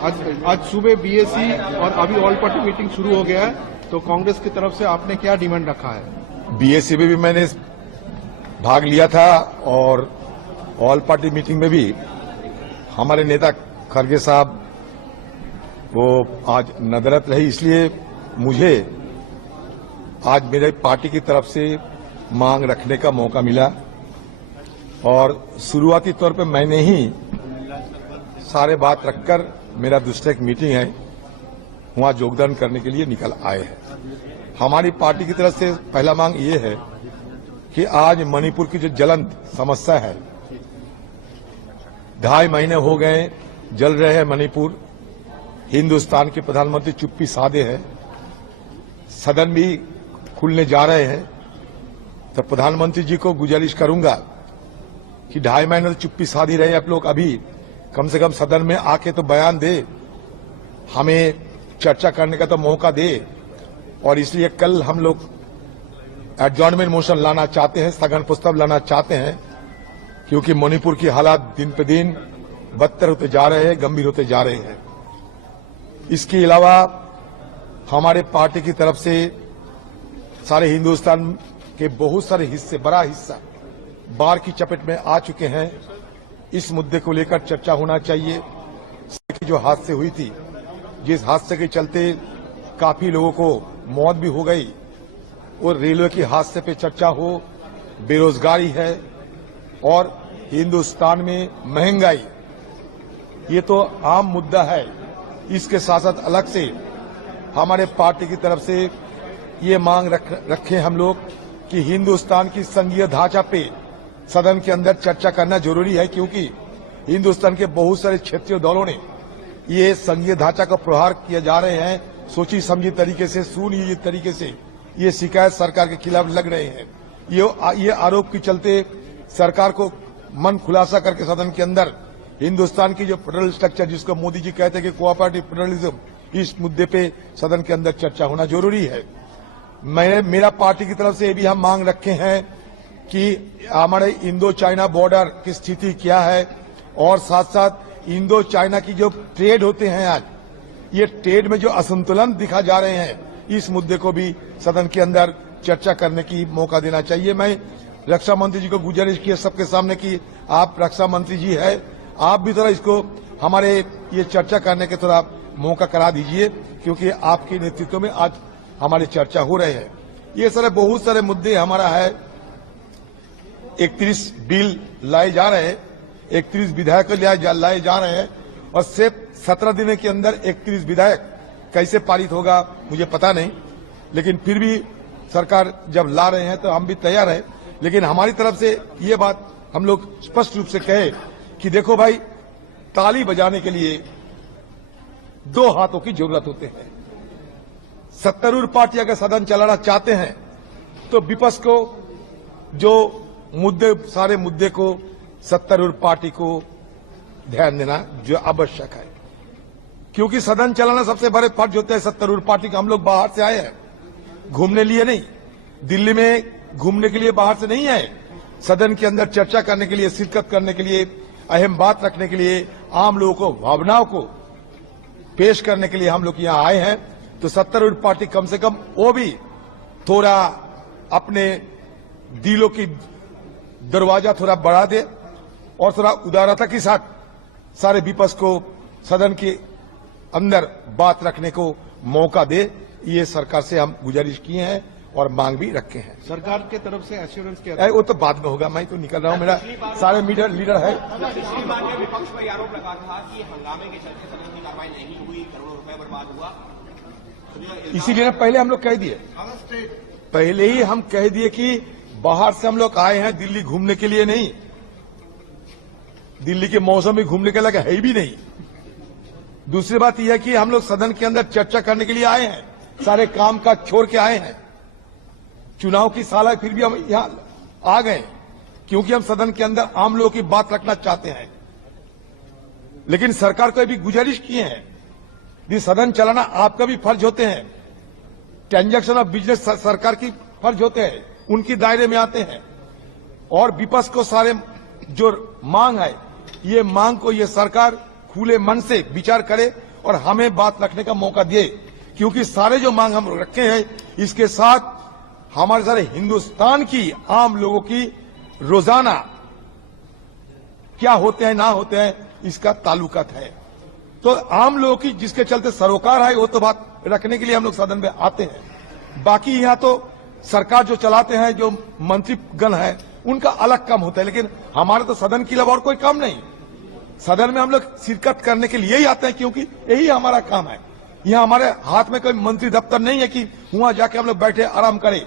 आज सुबह बीएससी और अभी ऑल पार्टी मीटिंग शुरू हो गया है, तो कांग्रेस की तरफ से आपने क्या डिमांड रखा है? बीएससी में भी मैंने भाग लिया था और ऑल पार्टी मीटिंग में भी हमारे नेता खड़गे साहब वो आज नदरत रही, इसलिए मुझे आज मेरे पार्टी की तरफ से मांग रखने का मौका मिला और शुरुआती तौर पे मैंने ही सारे बात रखकर, मेरा दूसरा एक मीटिंग है वहां योगदान करने के लिए निकल आए हैं। हमारी पार्टी की तरफ से पहला मांग ये है कि आज मणिपुर की जो ज्वलंत समस्या है, 2.5 महीने हो गए जल रहे हैं मणिपुर, हिंदुस्तान के प्रधानमंत्री चुप्पी साधे हैं, सदन भी खुलने जा रहे हैं, तो प्रधानमंत्री जी को गुजारिश करूंगा कि 2.5 महीने तो चुप्पी साधी रहे आप लोग, अभी कम से कम सदन में आके तो बयान दे, हमें चर्चा करने का तो मौका दे। और इसलिए कल हम लोग एडजॉर्नमेंट मोशन लाना चाहते हैं, स्थगन प्रस्ताव लाना चाहते हैं, क्योंकि मणिपुर की हालात दिन पे दिन बदतर होते जा रहे हैं, गंभीर होते जा रहे हैं। इसके अलावा हमारे पार्टी की तरफ से सारे हिंदुस्तान के बहुत सारे हिस्से, बड़ा हिस्सा बाढ़ की चपेट में आ चुके हैं। इस मुद्दे को लेकर चर्चा होना चाहिए। जो हादसे हुई थी, जिस हादसे के चलते काफी लोगों को मौत भी हो गई, और रेलवे के हादसे पे चर्चा हो, बेरोजगारी है और हिंदुस्तान में महंगाई, ये तो आम मुद्दा है। इसके साथ साथ अलग से हमारे पार्टी की तरफ से ये मांग रखे हम लोग कि हिंदुस्तान की संघीय ढांचा पे सदन के अंदर चर्चा करना जरूरी है, क्योंकि हिंदुस्तान के बहुत सारे क्षेत्रीय दलों ने ये संघीय ढांचा का प्रहार किए जा रहे हैं, सोची समझी तरीके से, सुनियोजित तरीके से ये शिकायत सरकार के खिलाफ लग रहे हैं। ये आरोप के चलते सरकार को मन खुलासा करके सदन के अंदर हिंदुस्तान की जो फेडरल स्ट्रक्चर, जिसको मोदी जी कहते हैं कि कोऑपरेटिव फेडरलिज्म, इस मुद्दे पे सदन के अंदर चर्चा होना जरूरी है। मेरा पार्टी की तरफ से ये भी हम मांग रखे हैं कि हमारे इंडो चाइना बॉर्डर की स्थिति क्या है, और साथ साथ इंडो चाइना की जो ट्रेड होते हैं आज, ये ट्रेड में जो असंतुलन दिखा जा रहे हैं, इस मुद्दे को भी सदन के अंदर चर्चा करने की मौका देना चाहिए। मैं रक्षा मंत्री जी को गुजारिश की सबके सामने कि आप रक्षा मंत्री जी है, आप भी थोड़ा इसको हमारे ये चर्चा करने के थोड़ा मौका करा दीजिए, क्योंकि आपके नेतृत्व में आज हमारी चर्चा हो रहे हैं। ये सारे बहुत सारे मुद्दे हमारा है। 31 बिल लाए जा रहे हैं, 31 विधेयक लाए जा रहे हैं, और सिर्फ 17 दिन के अंदर 31 विधेयक कैसे पारित होगा मुझे पता नहीं, लेकिन फिर भी सरकार जब ला रहे हैं तो हम भी तैयार हैं। लेकिन हमारी तरफ से ये बात हम लोग स्पष्ट रूप से कहे कि देखो भाई, ताली बजाने के लिए 2 हाथों की जरूरत होते हैं। सत्तारूढ़ पार्टी अगर सदन चलाना चाहते हैं तो विपक्ष को जो मुद्दे, सारे मुद्दे को सत्तारूढ़ पार्टी को ध्यान देना जो आवश्यक है, क्योंकि सदन चलाना सबसे बड़े फर्ज होते हैं सत्तारूढ़ पार्टी का। हम लोग बाहर से आए हैं, घूमने लिए नहीं, दिल्ली में घूमने के लिए बाहर से नहीं आए, सदन के अंदर चर्चा करने के लिए, शिरकत करने के लिए, अहम बात रखने के लिए, आम लोगों को भावनाओं को पेश करने के लिए हम लोग यहां आए हैं। तो सत्तारूढ़ पार्टी कम से कम वो भी थोड़ा अपने दिलों की दरवाजा थोड़ा बढ़ा दे और थोड़ा उदारता के साथ सारे विपक्ष को सदन के अंदर बात रखने को मौका दे। ये सरकार से हम गुजारिश किए हैं और मांग भी रखे हैं। सरकार के तरफ से एश्योरेंस क्या? वो तो बाद में होगा, मैं तो निकल रहा हूं, मेरा सारे लीडर है। पिछली बार में विपक्ष पर आरोप लगा था कि हंगामे के चलते सदन की कार्रवाई नहीं हुई, करोड़ों रुपए बर्बाद हुआ, इसीलिए पहले हम लोग कह दिए, पहले ही हम कह दिए कि बाहर से हम लोग आए हैं, दिल्ली घूमने के लिए नहीं, दिल्ली के मौसम में घूमने के लगा है भी नहीं। दूसरी बात यह है कि हम लोग सदन के अंदर चर्चा करने के लिए आए हैं, सारे काम काज छोड़ के आए हैं, चुनाव की साल है फिर भी हम यहां आ गए, क्योंकि हम सदन के अंदर आम लोगों की बात रखना चाहते हैं। लेकिन सरकार को भी गुजारिश किए हैं कि सदन चलाना आपका भी फर्ज होते हैं, ट्रांजैक्शन ऑफ बिजनेस सरकार की फर्ज होते हैं, उनकी दायरे में आते हैं, और विपक्ष को सारे जो मांग है, ये मांग को ये सरकार खुले मन से विचार करे और हमें बात रखने का मौका दिए, क्योंकि सारे जो मांग हम रखे हैं इसके साथ हमारे सारे हिंदुस्तान की आम लोगों की रोजाना क्या होते हैं ना होते हैं इसका ताल्लुकात है। तो आम लोगों की जिसके चलते सरोकार है वो तो बात रखने के लिए हम लोग सदन में आते हैं। बाकी यहाँ तो सरकार जो चलाते हैं, जो मंत्रीगण है, उनका अलग काम होता है, लेकिन हमारे तो सदन के अलावा और कोई काम नहीं। सदन में हम लोग शिरकत करने के लिए ही आते हैं, क्योंकि यही हमारा काम है। यहाँ हमारे हाथ में कोई मंत्री दफ्तर नहीं है कि वहां जाके हम लोग बैठे आराम करें।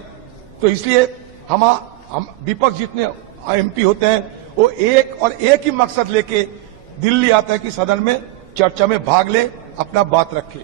तो इसलिए हम विपक्ष जितने एमपी होते हैं वो एक ही मकसद लेके दिल्ली आता है कि सदन में चर्चा में भाग ले, अपना बात रखे।